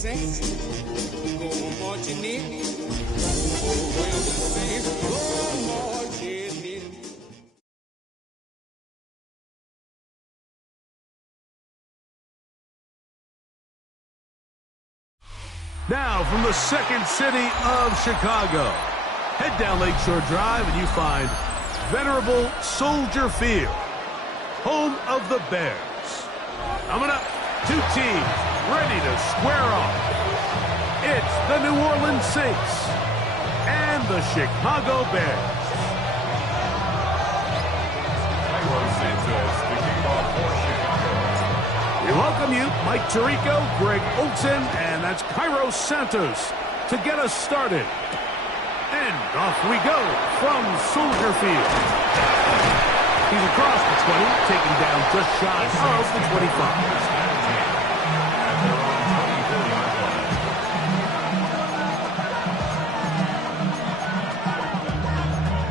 Saints go marching in. Oh, well, the Saints go marching in. Now, from the second city of Chicago, head down Lakeshore Drive and you find venerable Soldier Field, home of the Bears. Coming up, two teams ready to square off. It's the New Orleans Saints and the Chicago Bears. We welcome you, Mike Tirico, Greg Olson, and that's Cairo Santos to get us started. And off we go from Soldier Field. He's across the 20, taking down just shy of the 25.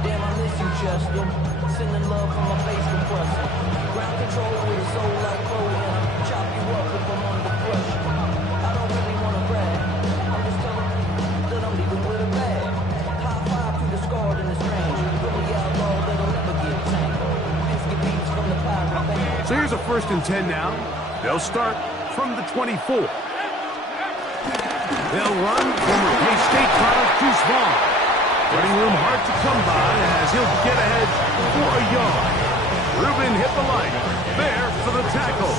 Damn, I miss you, Justin. Sending love from my face compressor. Ground control with a soul like Chloe, and I'll chop you up if I'm under pressure. I don't really want to brag. I'm just telling you that I'm leaving with a bag. High five to the scarred and the strange. Really outlaw that'll never get tangled. Biscuit beats from the pirate band. So here's a 1st and 10 now. They'll start from the 24. They'll run former K-State product Deuce Vaughn. Running room hard to come by as he'll get ahead for a yard. Reuben hit the light. There for the tackle.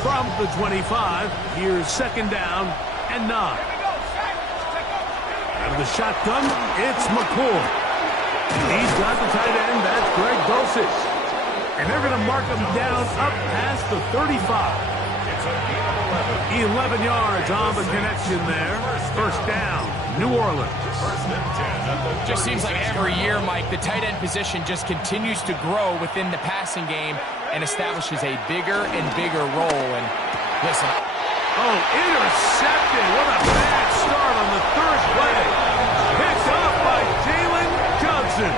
From the 25, here's 2nd down and 9. Out of the shotgun, it's McCoy. He's got the tight end, that's Greg Dulcich. And they're going to mark him down up past the 35. 11 yards on the connection there. 1st down, New Orleans. Just seems like every year, Mike, the tight end position just continues to grow within the passing game and establishes a bigger and bigger role. And listen. Oh, intercepted. What a bad start on the 3rd play. Picked up by Jalen Johnson.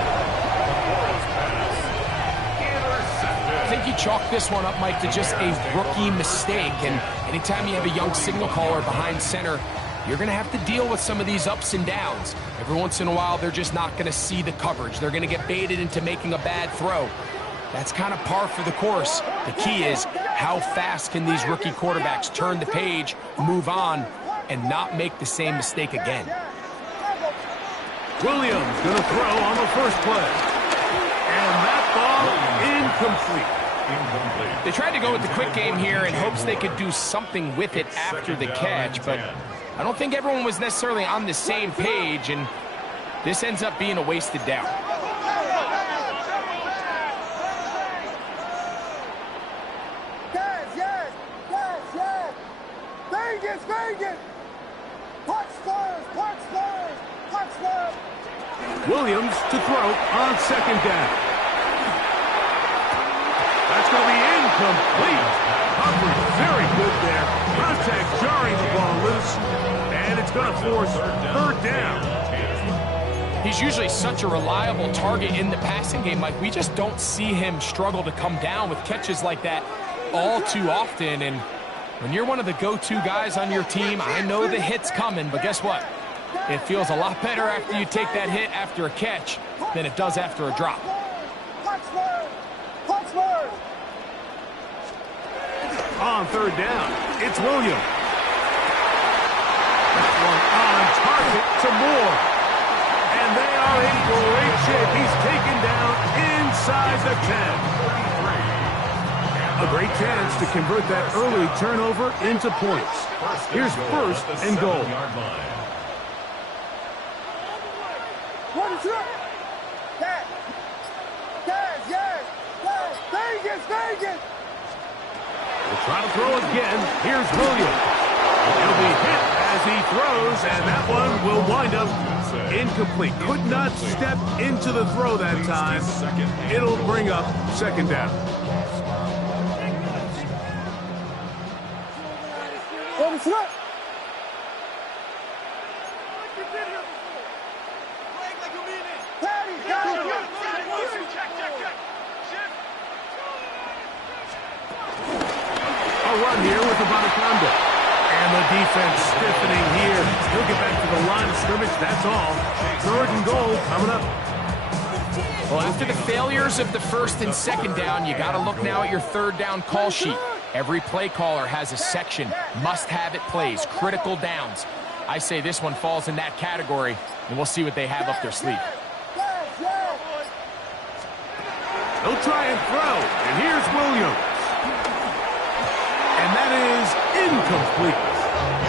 I think you chalk this one up, Mike, to just a rookie mistake. And anytime you have a young signal caller behind center, you're going to have to deal with some of these ups and downs. Every once in a while, they're just not going to see the coverage. They're going to get baited into making a bad throw. That's kind of par for the course. The key is how fast can these rookie quarterbacks turn the page, move on, and not make the same mistake again. Williams going to throw on the 1st play. And that ball incomplete. They tried to go with the quick game here in hopes they could do something with it after the catch, but I don't think everyone was necessarily on the same page, and this ends up being a wasted down. Williams to throw on 2nd down. That's going to be incomplete. Humphrey, very good there. Contact jarring the ball loose, and it's going to force 3rd down. He's usually such a reliable target in the passing game, Mike. We just don't see him struggle to come down with catches like that all too often. And when you're one of the go-to guys on your team, I know the hit's coming, but guess what? It feels a lot better after you take that hit after a catch than it does after a drop. On 3rd down, it's Williams. That one on target to Moore. And they are in great shape. He's taken down inside the 10. A great chance to convert that early turnover into points. Here's 1st and goal. We'll try to throw again. Here's Williams. He'll be hit as he throws, and that one will wind up incomplete. Could not step into the throw that time. It'll bring up 2nd down. A run here with the Bonaconda. And the defense stiffening here. He'll get back to the line of scrimmage, that's all. 3rd and goal coming up. Well, after the failures of the 1st and 2nd down, you got to look now at your 3rd down call sheet. Every play caller has a section, must-have-it plays, critical downs. I say this one falls in that category, and we'll see what they have up their sleeve. They'll try and throw, and here's Williams. And that is incomplete.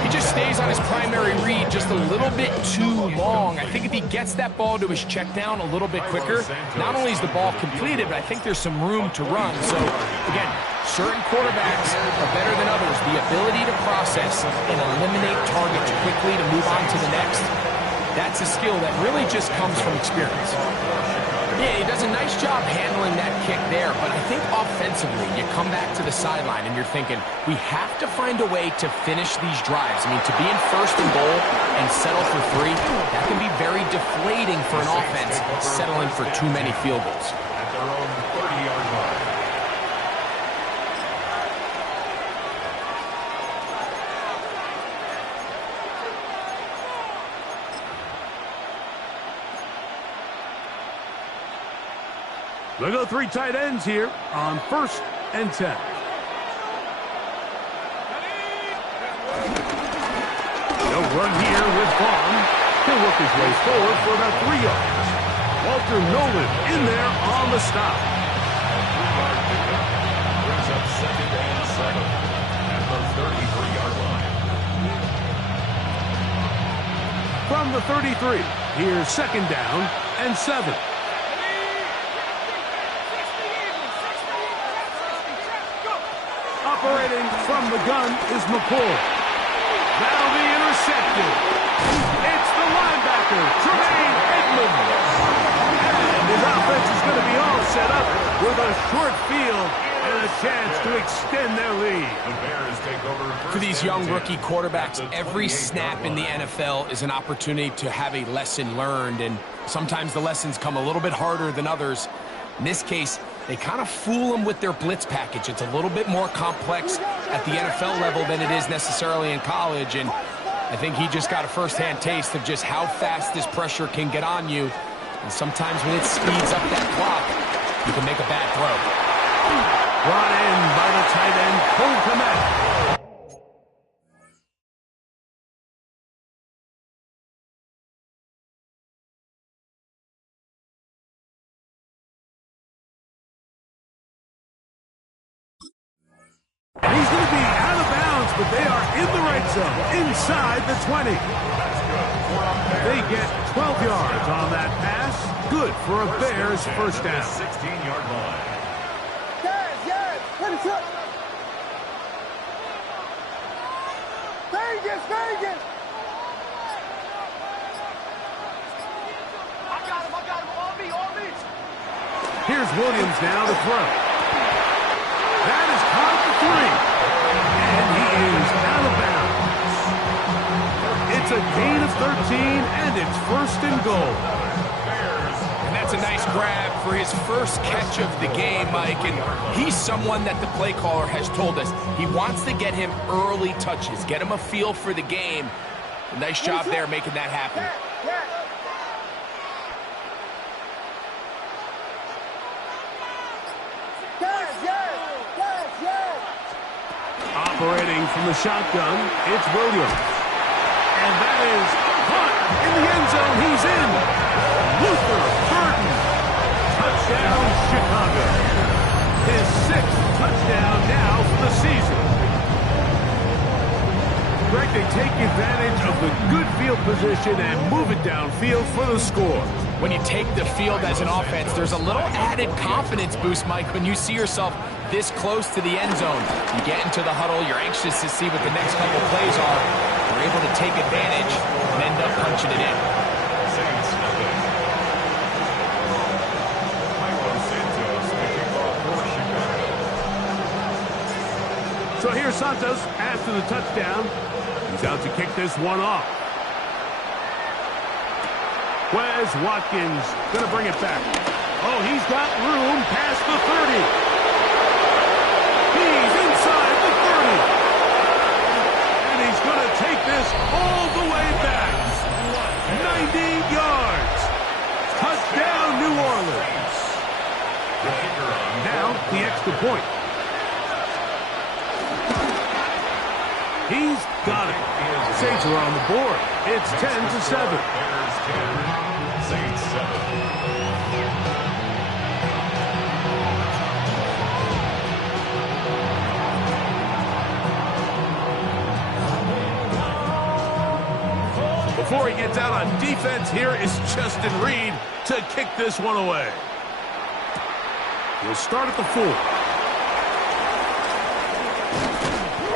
He just stays on his primary read just a little bit too long. I think if he gets that ball to his check down a little bit quicker, not only is the ball completed, but I think there's some room to run. So, again, certain quarterbacks are better than others. The ability to process and eliminate targets quickly to move on to the next, that's a skill that really just comes from experience. Yeah, he does a nice job handling that kick there, but I think offensively, you come back to the sideline and you're thinking, we have to find a way to finish these drives. I mean, to be in 1st and goal and settle for 3, that can be very deflating for an offense settling for too many field goals. At their own 30-yard line. They'll go 3 tight ends here on 1st and 10. They'll run here with Vaughn. He'll work his way forward for about 3 yards. Walter Nolan in there on the stop. 3-yard pickup. Brings up 2nd and 7 at the 33-yard line. From the 33, here's 2nd down and 7. Operating from the gun is McCoy. That'll be intercepted. It's the linebacker, Tremaine Edmonds. And his offense is going to be all set up with a short field and a chance to extend their lead. The Bears take over. For these young rookie quarterbacks, every snap in the NFL is an opportunity to have a lesson learned, and sometimes the lessons come a little bit harder than others. In this case, they kind of fool them with their blitz package. It's a little bit more complex at the NFL level than it is necessarily in college, and I think he just got a first-hand taste of just how fast this pressure can get on you. And sometimes when it speeds up that clock, you can make a bad throw. Brought in by the tight end, Cole Kmet. And he's going to be out of bounds, but they are in the red zone, inside the 20. They get 12 yards on that pass. Good for a Bears first down. 16-yard line. Vegas! I got him, on me. Here's Williams now to throw. That is caught for 3. And he is out of bounds. It's a gain of 13, and it's 1st and goal. And that's a nice grab for his first catch of the game, Mike. And he's someone that the play caller has told us he wants to get him early touches, get him a feel for the game. A nice job there making that happen. Operating from the shotgun, it's Williams. And that is caught in the end zone. He's in. Luther Burden. Touchdown, Chicago. His 6th touchdown now for the season. Greg, they take advantage of the good field position and move it downfield for the score. When you take the field as an offense, there's a little added confidence boost, Mike, when you see yourself this close to the end zone. You get into the huddle, you're anxious to see what the next couple plays are. You're able to take advantage and end up punching it in. So here's Santos after the touchdown. He's out to kick this one off. Wes Watkins going to bring it back. Oh, he's got room past the 30. He's inside the 30. point. He's got it. Saints are on the board. It's 10-7. Bears 10, Saints 7. Before he gets out on defense, here is Justin Reed to kick this one away. He'll start at the 4.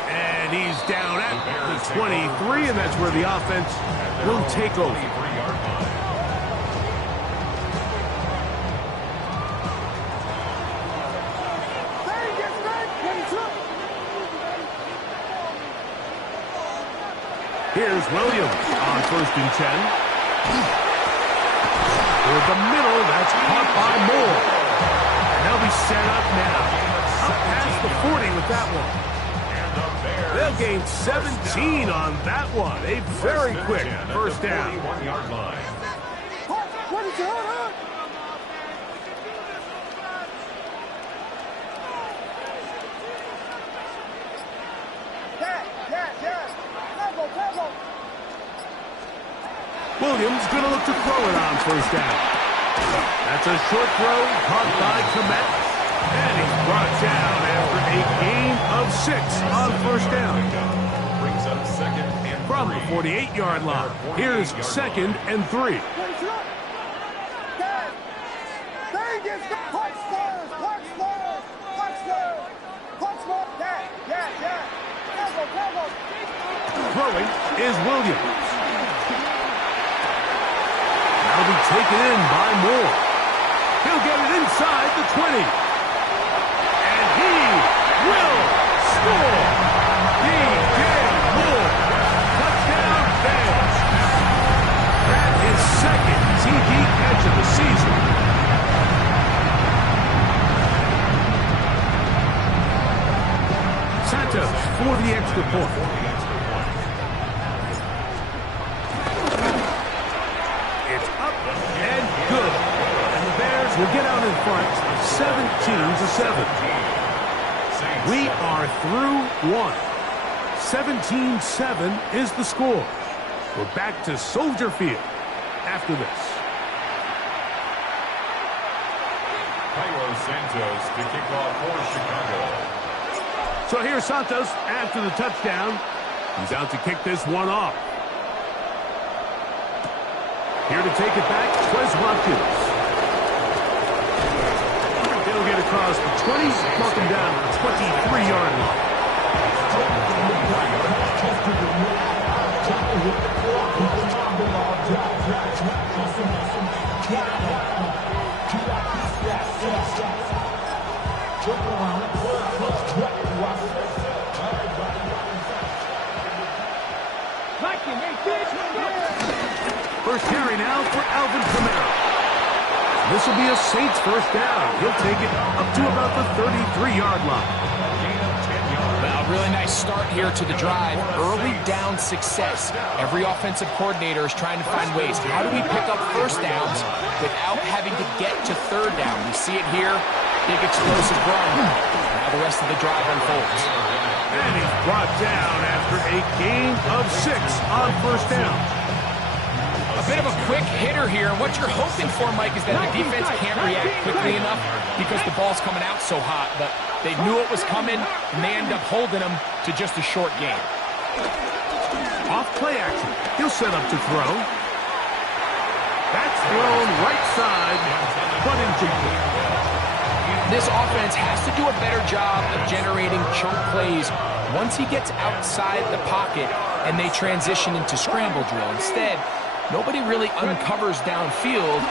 And he's down at the 23, and that's where the offense will take over. Here's Williams on 1st and 10. Toward the middle, that's caught by Moore. And they'll be set up now. Up past the 40 with that one. They'll gain 17 on that one. A very quick first down. What is your hood? Williams going to look to throw it on 1st down. That's a short throw caught by Komet. And he's brought down after a gain of 6 on 1st down. Brings up 2nd and 3. From the 48-yard line, here's 2nd and 3. Throwing is Williams. That'll be taken in by Moore. He'll get it inside the 20. And he will score. DJ Moore. Touchdown Bears. That is 2nd TD catch of the season. Santos for the extra point. Will get out in front 17-7. We are through 1. 17-7 is the score. We're back to Soldier Field after this. Cairo Santos to kick off for Chicago. So here's Santos after the touchdown. He's out to kick this one off. Here to take it back, Quez Watkins. He'll get across the 20, mark him down to the 23-yard line. First carry now for Alvin Kamara. This will be a Saints first down. He'll take it up to about the 33-yard line. A really nice start here to the drive. Early down success. Every offensive coordinator is trying to find ways. How do we pick up first downs without having to get to 3rd down? We see it here. Big explosive run. Now the rest of the drive unfolds. And he's brought down after a gain of 6 on 1st down. A bit of a quick hitter here, and what you're hoping for, Mike, is that the defense can't react quickly enough because the ball's coming out so hot, but they knew it was coming, and they end up holding them to just a short game. Off play action. He'll set up to throw. That's thrown right side, but incomplete. This offense has to do a better job of generating chunk plays once he gets outside the pocket and they transition into scramble drill. Instead, nobody really uncovers downfield,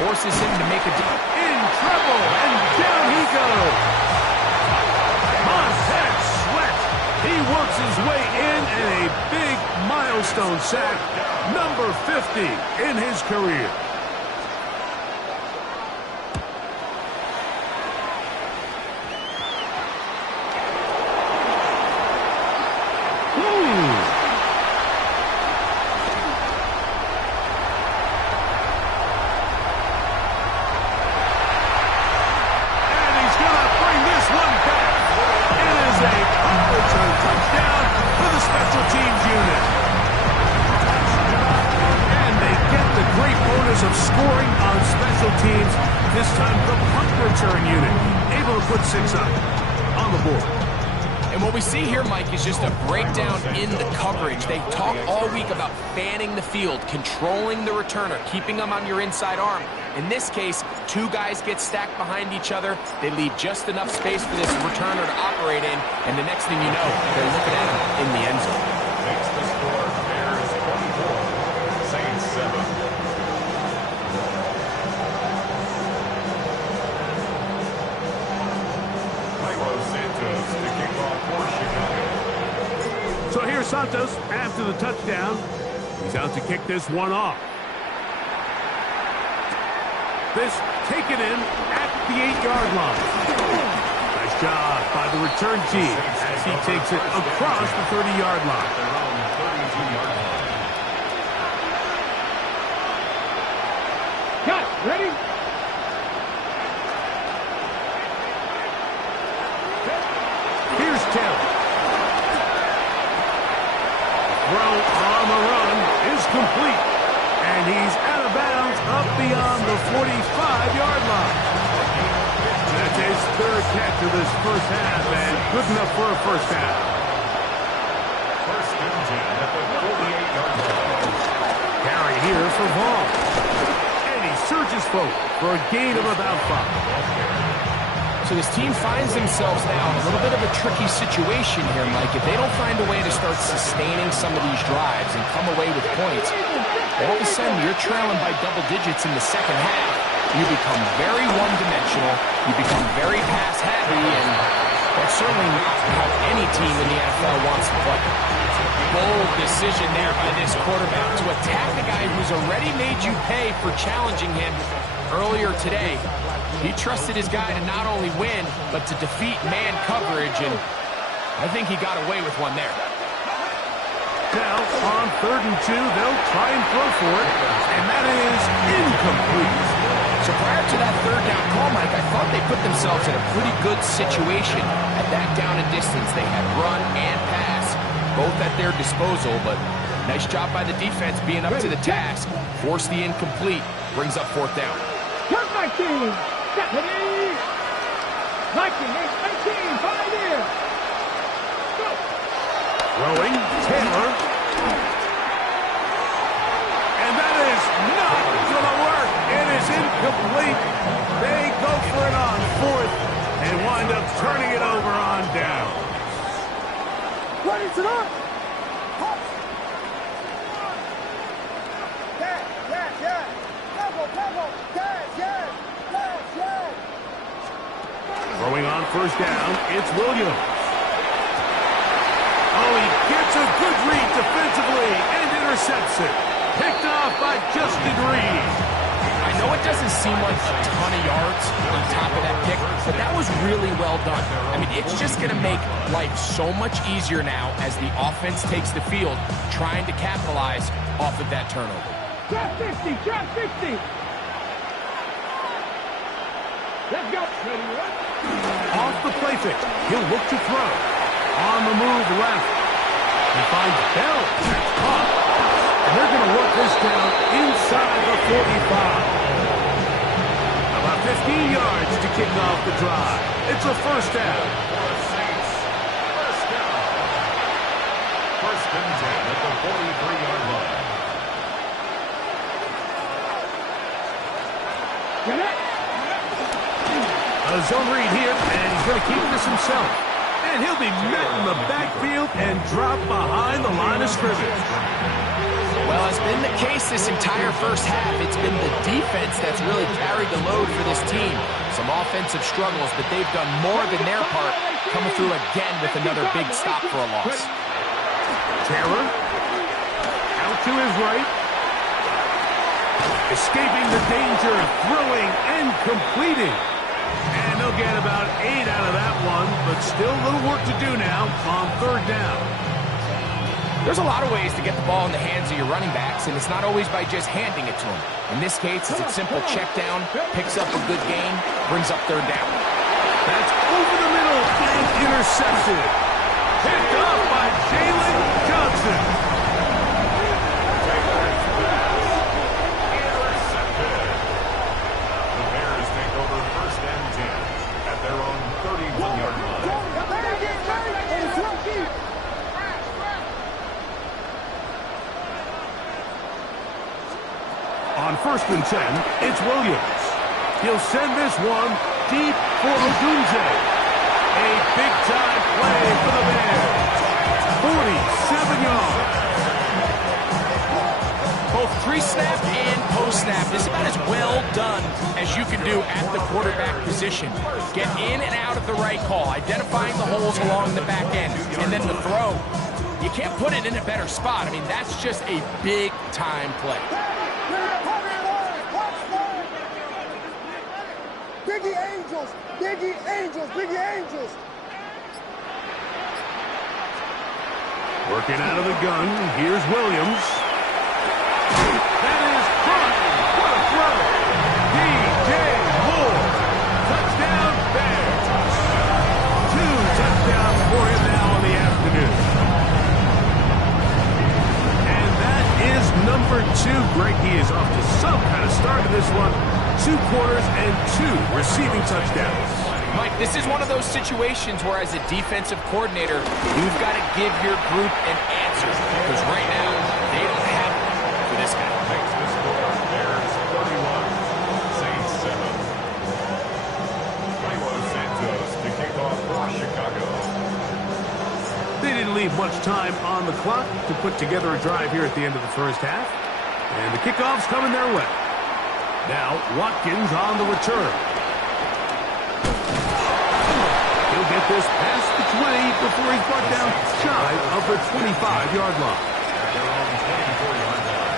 forces him to make a in trouble, and down he goes. Montez Sweat. He works his way in a big milestone sack, number 50 in his career. return unit, able to put 6 up on the board. And what we see here, Mike, is just a breakdown in the coverage. They talk all week about fanning the field, controlling the returner, keeping them on your inside arm. In this case, 2 guys get stacked behind each other. They leave just enough space for this returner to operate in, and the next thing you know, they're looking at him in the end zone. Makes the score Bears 24, Saints 7. So here's Santos after the touchdown. He's out to kick this one off. This taken in at the 8-yard line. Nice job by the return team as he takes it across the 30-yard line. Cut. Ready? Here's Taylor. Throw on the run is complete. And he's out of bounds up beyond the 45-yard line. That's his 3rd catch of this first half, and good enough for a first half. First and 10 at the 48-yard line. Carry here for Vaughn. And he surges forward for a gain of about 5. So this team finds themselves now in a little bit of a tricky situation here, Mike. If they don't find a way to start sustaining some of these drives and come away with points, all of a sudden you're trailing by double digits in the second half. You become very one-dimensional. You become very pass-heavy, and that's certainly not how any team in the NFL wants to play. Bold decision there by this quarterback to attack the guy who's already made you pay for challenging him earlier today. He trusted his guy to not only win, but to defeat man coverage, and I think he got away with one there. Now, on 3rd and 2, they'll try and throw for it, and that is incomplete. So prior to that 3rd down call, Mike, I thought they put themselves in a pretty good situation at that down and distance. They had run and pass, both at their disposal, but nice job by the defense being up to the task. Force the incomplete, brings up 4th down. Turn back team. Ready? 19, 5 here. Go. Throwing, Taylor. And that is not going to work. It is incomplete. They go for it on 4th and wind up turning it over on down. What is it on? Yeah. Level. Yeah. Throwing on 1st down, it's Williams. Oh, he gets a good read defensively and intercepts it. Picked off by Justin Reed. I know it doesn't seem like a ton of yards on top of that pick, but that was really well done. I mean, it's just going to make life so much easier now as the offense takes the field, trying to capitalize off of that turnover. Drop 50. Let's go. Ready, what? Off the play fake, he'll look to throw. On the move left. He finds Bell. That's caught. And they're going to work this down inside the 45. About 15 yards to kick off the drive. It's a first down. Saints, first down. First and 10 at the 43-yard line. A zone read here, and he's going to keep this himself. And he'll be met in the backfield and dropped behind the line of scrimmage. Well, it's been the case this entire first half. It's been the defense that's really carried the load for this team. Some offensive struggles, but they've done more than their part, coming through again with another big stop for a loss. Taylor, out to his right. Escaping the danger, throwing and completing. And they'll get about 8 out of that one, but still a little work to do now on 3rd down. There's a lot of ways to get the ball in the hands of your running backs, and it's not always by just handing it to them. In this case, it's a simple check down, picks up a good gain, brings up 3rd down. That's over the middle and intercepted. Picked up by Jalen Johnson. The Bears take over first and 10. first and 10, it's Williams. He'll send this one deep for Odunze. A big-time play for the Bears. 47 yards. Both pre-snap and post-snap is about as well done as you can do at the quarterback position. Get in and out of the right call, identifying the holes along the back end, and then the throw. You can't put it in a better spot. I mean, that's just a big-time play. Biggie Angels, Biggie Angels, Biggie Angels. Working out of the gun, here's Williams. That is caught. What a throw. DJ Moore. Touchdown Bears. 2 touchdowns for him now in the afternoon. And that is number 2. Greg, he is off to some kind of start in this one. 2 quarters and 2 receiving touchdowns. Mike, this is one of those situations where as a defensive coordinator, you've got to give your group an answer. Because right now, they don't have it for this guy. Makes the score. Bears 31, Saints 7. 21 Santos to kick off for Chicago. They didn't leave much time on the clock to put together a drive here at the end of the first half. And the kickoff's coming their way. Now, Watkins on the return. He'll get this past the 20 before he's brought down shy of the 25-yard line. At their own 24-yard line.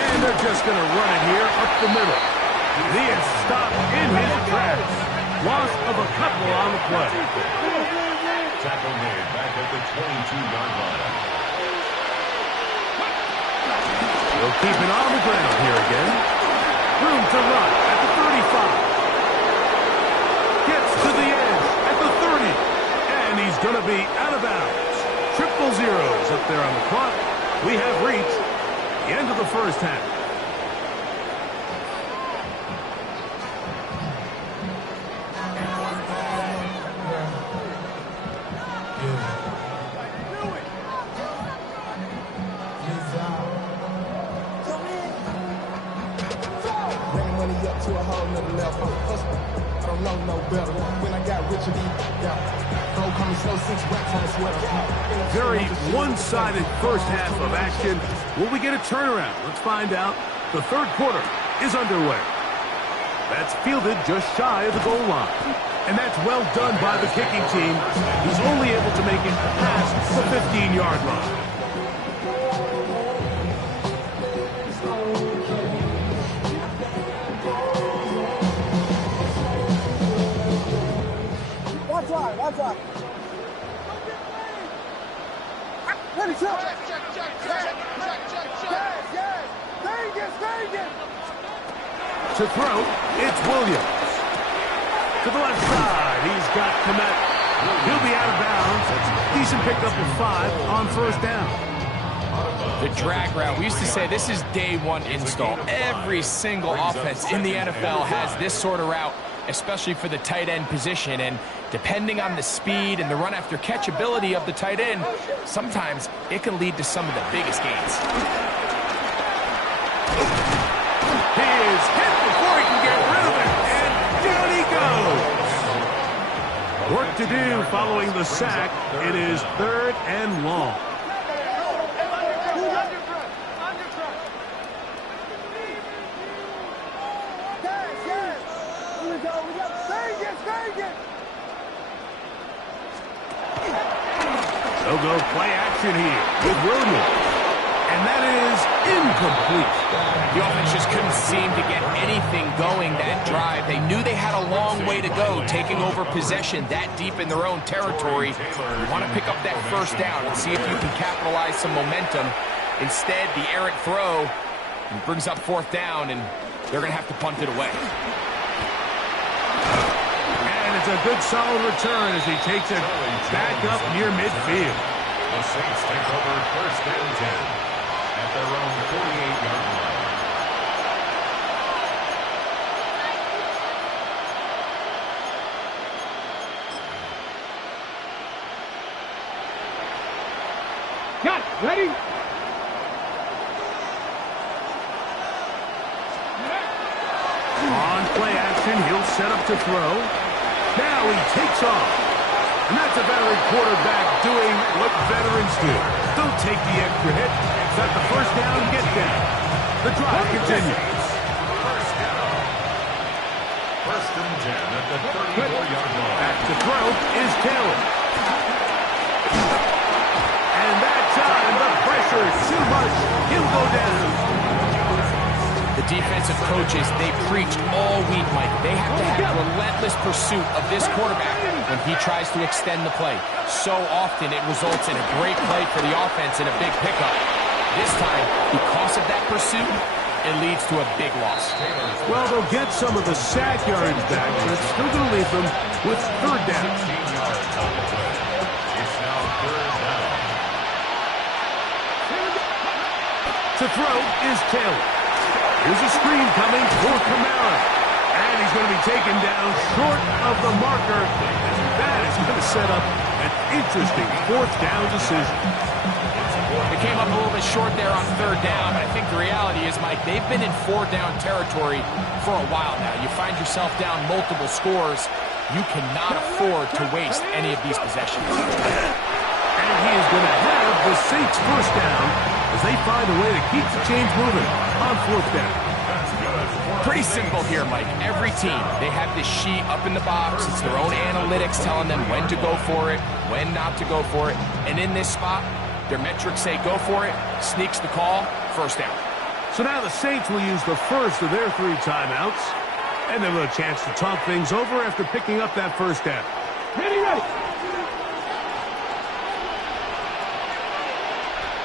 And they're just going to run it here up the middle. He is stopped in his tracks. Loss of a couple on the play. Tackle made back at the 22-yard line. We'll keep it on the ground here again. Room to run at the 35. Gets to the edge at the 30. And he's going to be out of bounds. Triple zeros up there on the clock. We have reached the end of the first half. Very one-sided first half of action. Will we get a turnaround? Let's find out. The third quarter is underway. That's fielded just shy of the goal line. And that's well done by the kicking team. He's only able to make it past the 15-yard line. Watch out. Ready, check. Yes. Vegas. To throw, it's Williams. To the left side, he's got Komet. He'll be out of bounds. That's a decent pickup of 5 on first down. The drag route. We used to say this is day one install. Every single offense in the NFL has this sort of route, especially for the tight end position. And depending on the speed and the run after catch ability of the tight end, sometimes it can lead to some of the biggest gains. He is hit before he can get rid of it, and down he goes. Work to do following the sack. It is 3rd and long. They'll go play action here with Williams. And that is incomplete. The offense just couldn't seem to get anything going that drive. They knew they had a long way to go, taking over possession that deep in their own territory. You want to pick up that first down and see if you can capitalize some momentum. Instead, the errant throw brings up 4th down, and they're going to have to punt it away. It's a good solid return as he takes it back up near midfield. The Saints take over 1st and 10 at their own 48-yard line. Ready? On play action, he'll set up to throw. Now he takes off. And that's a veteran quarterback doing what veterans do. Don't take the extra hit. Got the first down, get down. The drive continues. First down. First and 10 at the 34-yard line. Back to throw is Taylor. And that time, the pressure is too much. He'll go down. The defensive coaches, they preached all week, Mike. They have to have relentless pursuit of this quarterback when he tries to extend the play. So often it results in a great play for the offense and a big pickup. This time, because of that pursuit, it leads to a big loss. Well, they'll get some of the sack yards back, but it's still going to leave them with third down. 16 yards on the play. It's now third down. To throw is Taylor. Here's a screen coming for Kamara. And he's going to be taken down short of the marker. And that is going to set up an interesting fourth down decision. They came up a little bit short there on third down, but I think the reality is, Mike, they've been in four-down territory for a while now. You find yourself down multiple scores. You cannot afford to waste any of these possessions. And he is going to have the Saints first down as they find a way to keep the chains moving on fourth down. Pretty simple here, Mike. Every team, they have this sheet up in the box. It's their own analytics telling them when to go for it, when not to go for it. And in this spot, their metrics say go for it, sneaks the call, first down. So now the Saints will use the first of their 3 timeouts. And then with a chance to talk things over after picking up that first down. Ready, ready.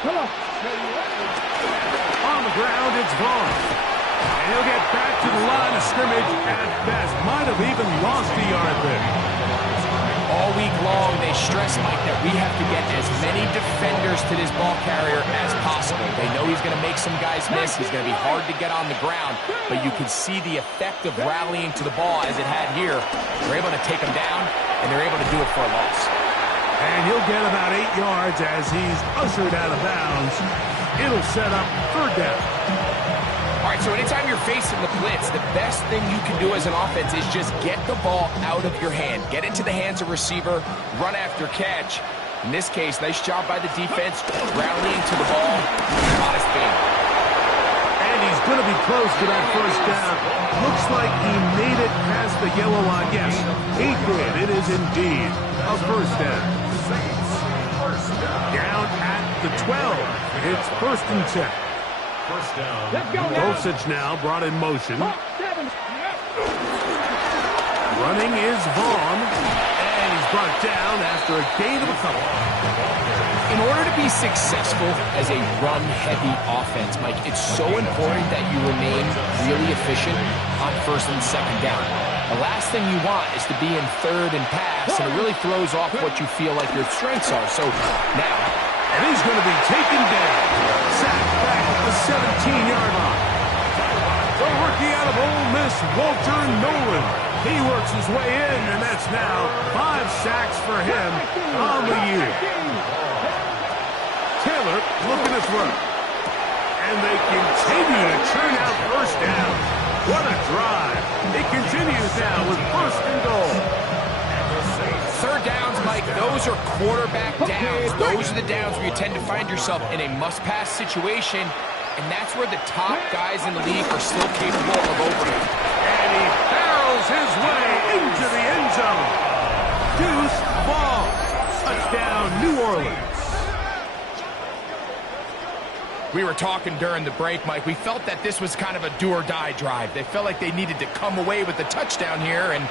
Come on. On the ground, it's Vaughn. And he'll get back to the line of scrimmage at best. Might have even lost a yard there. All week long, they stress, Mike, that we have to get as many defenders to this ball carrier as possible. They know he's going to make some guys miss. He's going to be hard to get on the ground. But you can see the effect of rallying to the ball as it had here. They're able to take him down, and they're able to do it for a loss. And he'll get about 8 yards as he's ushered out of bounds. It'll set up third down. All right, so anytime you're facing the blitz, the best thing you can do as an offense is just get the ball out of your hand. Get into the hands of receiver, run after catch. In this case, nice job by the defense, rallying to the ball, modest gain. And he's going to be close to that first down. Looks like he made it past the yellow line. Yes, he did. It is indeed a first down. Down at the 12. It's first and 10. First down. Let's go now. Dulcich now brought in motion. 7. Running is Vaughn. And he's brought down after a gain of a couple. In order to be successful as a run-heavy offense, Mike, it's so important that you remain really efficient on first and second down. The last thing you want is to be in third and pass, and it really throws off what you feel like your strengths are. So now, And he's going to be taken down. Sacked back at the 17-yard line. The rookie out of Ole Miss, Walter Nolan. He works his way in, and that's now 5 sacks for him on the year. Taylor looking to throw. And they continue to churn out first down. What a drive. It continues now with first and goal. third downs, Mike, those are quarterback downs. Those are the downs where you tend to find yourself in a must-pass situation, and that's where the top guys in the league are still capable of overhand. And he barrels his way into the end zone. Deuce ball. Touchdown, New Orleans. We were talking during the break, Mike. We felt that this was kind of a do-or-die drive. They felt like they needed to come away with the touchdown here, and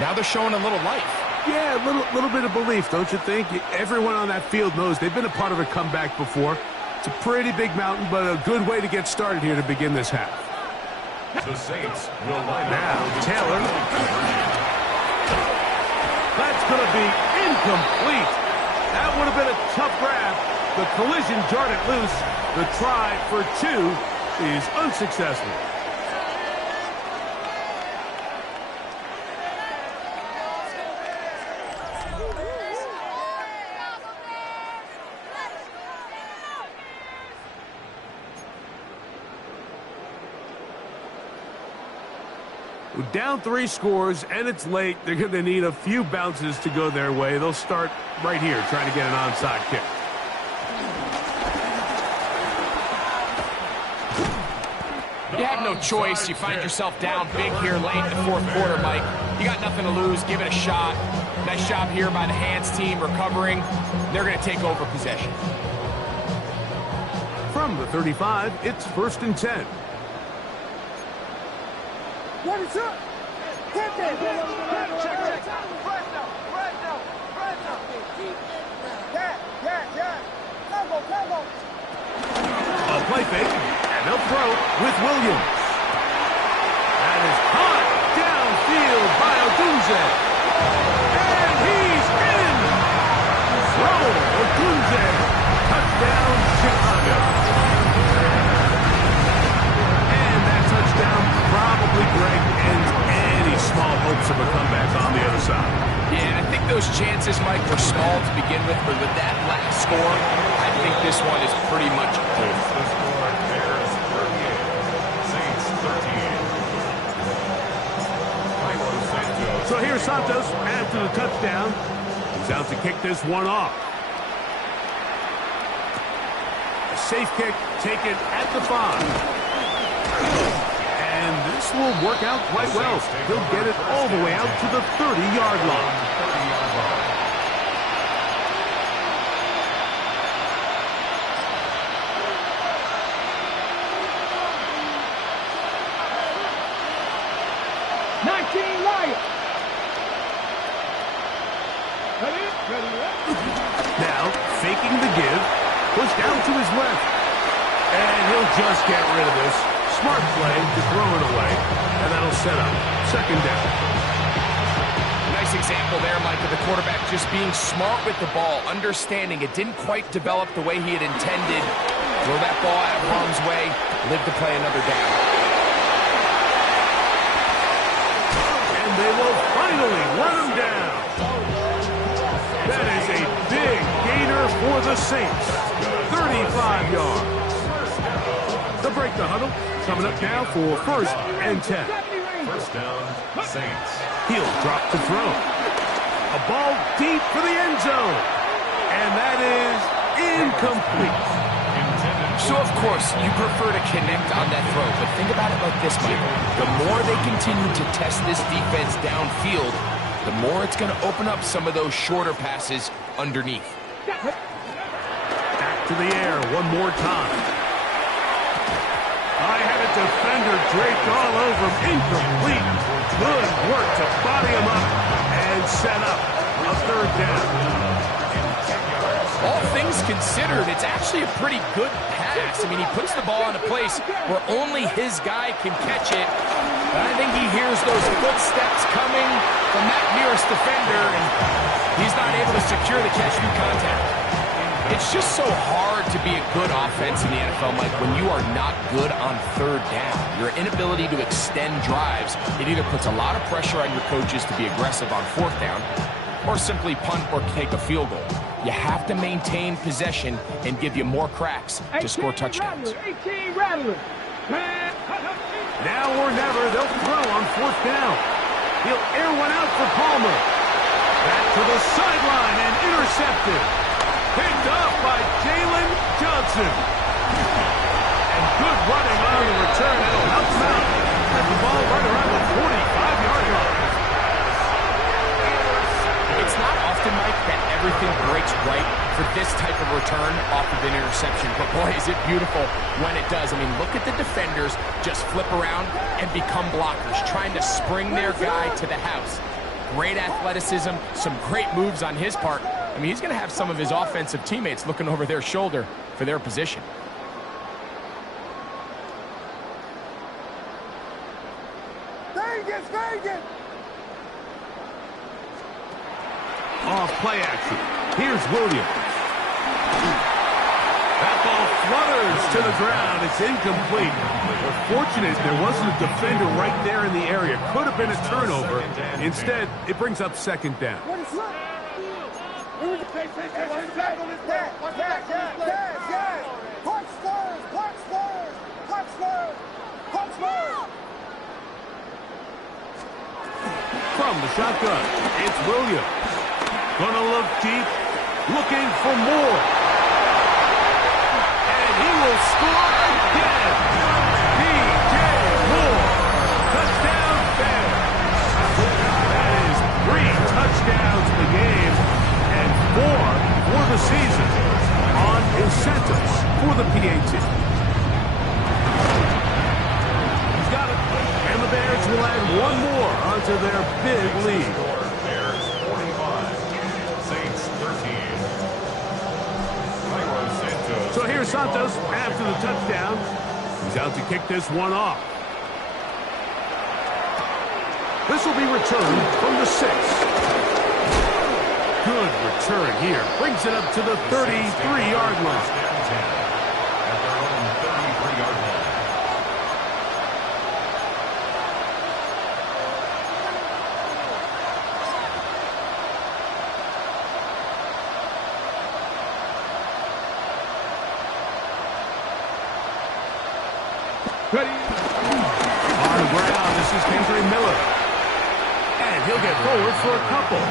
now they're showing a little life. Yeah, a little bit of belief, don't you think? Everyone on that field knows they've been a part of a comeback before. It's a pretty big mountain, but a good way to get started here to begin this half. The Saints will line Now, up. Taylor. That's going to be incomplete. That would have been a tough grab. The collision jarred it loose. The try for 2 is unsuccessful. Down 3 scores, and it's late. They're going to need a few bounces to go their way. They'll start right here, trying to get an onside kick. You have no choice. You find yourself down big here late in the fourth quarter, Mike. You got nothing to lose. Give it a shot. Nice job here by the hands team recovering. They're going to take over possession. From the 35, it's 1st and 10. What is up? Check. Yeah. Combo. A play fake, and they'll throw with Williams. That is caught downfield by Odunze. And he's in! Throw, Odunze. Touchdown, Chicago. And that touchdown probably, Greg, ends any small hopes of a comeback on the other side. Yeah, and I think those chances, Mike, were small to begin with, but with that last score, I think this one is pretty much over. The score, Bears 38, Saints 38. So here's Santos after the touchdown. He's out to kick this one off. A safe kick taken at the 5. And this will work out quite well. He'll get it all the way out to the 30-yard line. Now, faking the give, push down to his left. And he'll just get rid of this. Smart play to throw it away, and that'll set up 2nd down. Nice example there, Mike, of the quarterback just being smart with the ball, understanding it didn't quite develop the way he had intended. Throw that ball out of harm's way, live to play another down. And they will finally run him down. That is a big gainer for the Saints. 35 yards. They'll break the huddle. Coming up now for 1st and 10. 1st down, Saints. He'll drop to throw. A ball deep for the end zone. And that is incomplete. So, of course, you prefer to connect on that throw, but think about it like this, Michael. The more they continue to test this defense downfield, the more it's going to open up some of those shorter passes underneath. Back to the air one more time. I had a defender draped all over him. Incomplete. Good work to body him up and set up a 3rd down. All things considered, it's actually a pretty good pass. I mean, he puts the ball in a place where only his guy can catch it. But I think he hears those footsteps coming from that nearest defender, and he's not able to secure the catch through contact. It's just so hard to be a good offense in the NFL, Mike, when you are not good on 3rd down. Your inability to extend drives, it either puts a lot of pressure on your coaches to be aggressive on 4th down, or simply punt or take a field goal. You have to maintain possession and give you more cracks to score touchdowns. Now or never, they'll throw on 4th down. He'll air one out for Palmer. Back to the sideline and intercepted. Picked off by Jalen Johnson. And good running on the return. That'll help him out. Get the ball right around the 45-yard line. It's not often, Mike, that everything breaks right for this type of return off of an interception. But boy, is it beautiful when it does. I mean, look at the defenders just flip around and become blockers, trying to spring their guy to the house. Great athleticism, some great moves on his part. I mean, he's going to have some of his offensive teammates looking over their shoulder for their position. Vegas! Off play action. Here's Williams. That ball flutters to the ground. It's incomplete. We're fortunate there wasn't a defender right there in the area. Could have been a turnover. Instead, it brings up 2nd down. From the shotgun, it's Williams. Gonna look deep, looking for more. And he will score again. P.J. Moore. Touchdown Bears. That is 3 touchdowns in the game and 4 for the season on incentives for the PAT. He's got it. And the Bears will add one more onto their big lead. Bears 45, Saints 13. So here's Santos after the touchdown. He's out to kick this one off. This will be returned from the 6. Good return here. Brings it up to the 33-yard line. At their own 33-yard line. Ready. On the ground, this is Kendry Miller. And he'll get forward for a couple.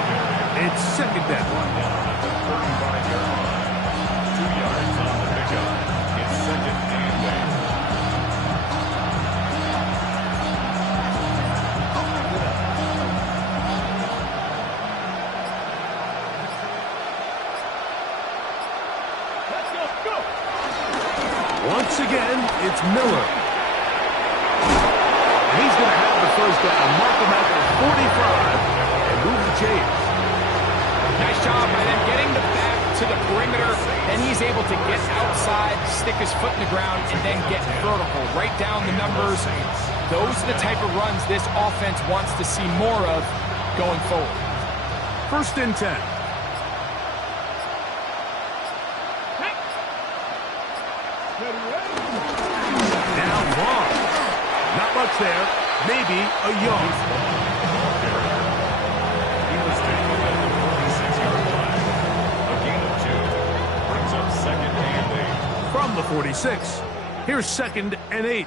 It's second down. At the 35-yard line. 2 yards on the pickup. It's second and 8. Once again, it's Miller. And he's going to have the first down. Mark him at the 45 and move the chains. Nice job by them getting the back to the perimeter. Then he's able to get outside, stick his foot in the ground, and then get vertical. Right down the numbers. Those are the type of runs this offense wants to see more of going forward. First and 10. Now long. Not much there. Maybe a yard. He was taken at the 46-yard line. A gain of 2. Brings up second and 8. From the 46. Here's second and 8.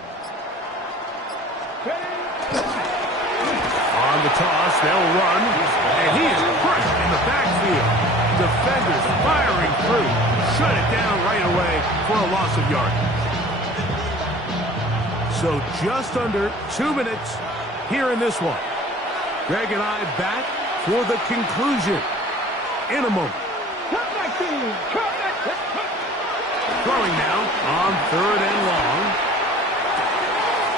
On the toss, they'll run. And he is crushed in the backfield. Defenders firing through. Shut it down right away for a loss of yardage. So just under 2 minutes here in this one. Greg and I back for the conclusion in a moment. Throwing now on 3rd and long.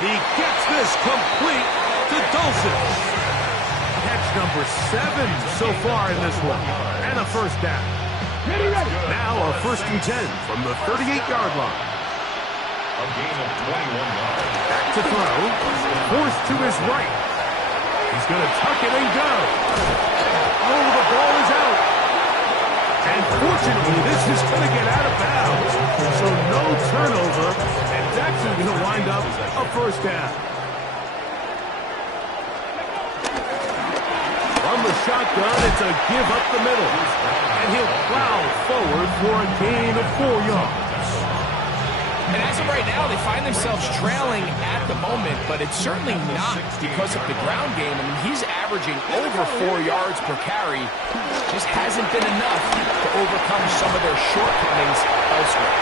He gets this complete to Dulcich. Catch number 7 so far in this one. And a first down. Now a first and 10 from the 38-yard line. A gain of 21 yards. Back to throw. Forced to his right. He's going to tuck it and go. Oh, the ball is out. And fortunately, this is going to get out of bounds. So no turnover. And it's actually going to wind up a first down. From the shotgun, it's a give up the middle. And he'll plow forward for a gain of 4 yards. And as of right now, they find themselves trailing at the moment, but it's certainly not because of the ground game. I mean, he's averaging over 4 yards per carry. Just hasn't been enough to overcome some of their shortcomings elsewhere.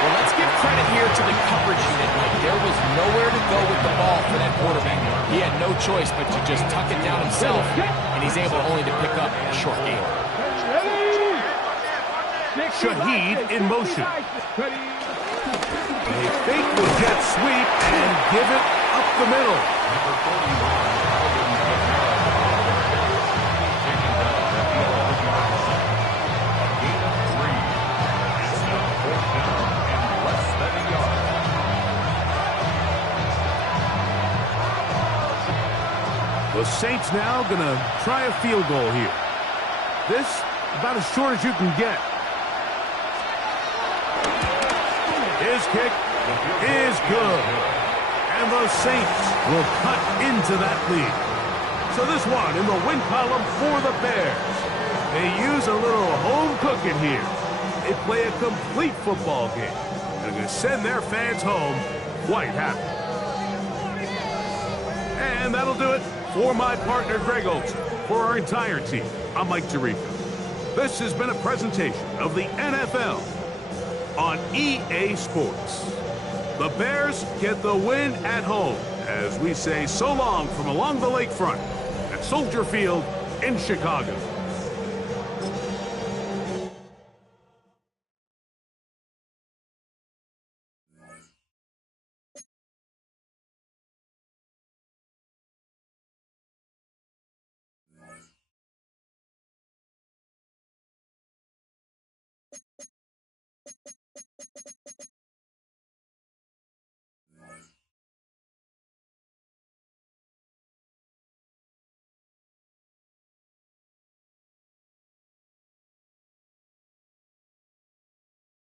Well, let's give credit here to the coverage unit. Like, there was nowhere to go with the ball for that quarterback. He had no choice but to just tuck it down himself, and he's able only to pick up a short gain. Shaheed in motion. A fake the jet sweep and give it up the middle. Number 41, Alvin Kamara. Taken down at the 11-yard line. A gain of 3. It's now 4th down and less than a yard. The Saints now going to try a field goal here. This about as short as you can get. His kick is good. And the Saints will cut into that lead. So this one in the win column for the Bears. They use a little home cooking here. They play a complete football game. They're going to send their fans home quite happy. And that'll do it For my partner, Greg Olson, for our entire team, I'm Mike Tirico. This has been a presentation of the NFL on EA Sports. The Bears get the win at home as we say so long from along the lakefront at Soldier Field in Chicago.